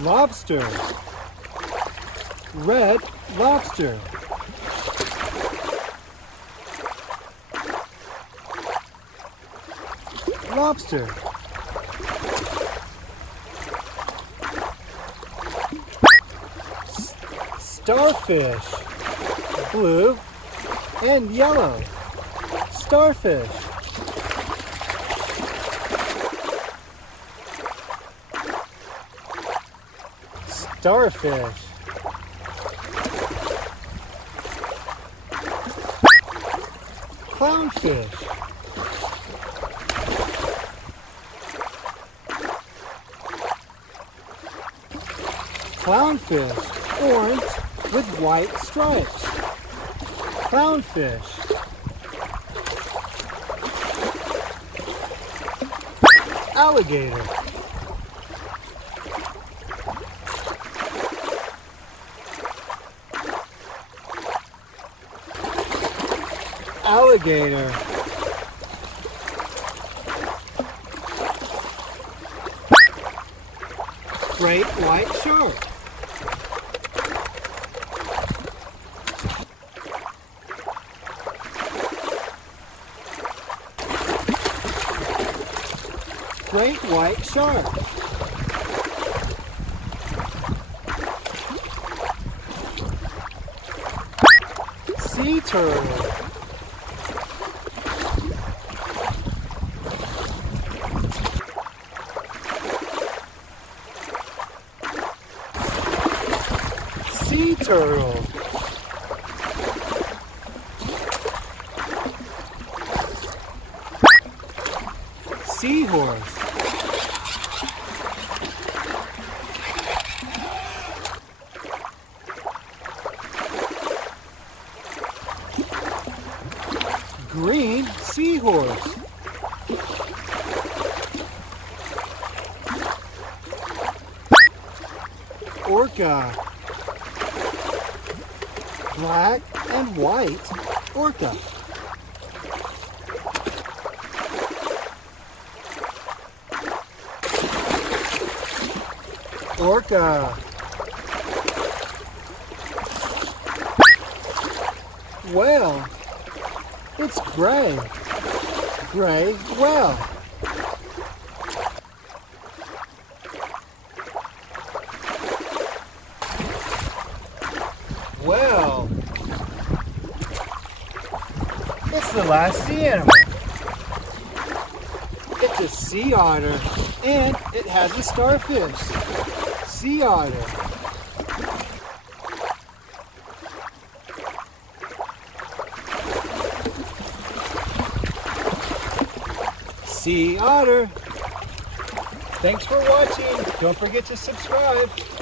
Lobster. Red lobster. Lobster. Starfish. Blue and yellow. Starfish. Starfish. Clownfish. Clownfish, orange with white stripes. Clownfish. Alligator. Alligator. Great white shark. Great white shark. Sea turtle. Sea turtle. Seahorse. Green seahorse. Orca. Black and white orca. Orca. Whale. It's gray. Gray whale. Well, it's the last sea animal. It's a sea otter, and it has a starfish. Sea otter. Sea otter. Thanks for watching. Don't forget to subscribe.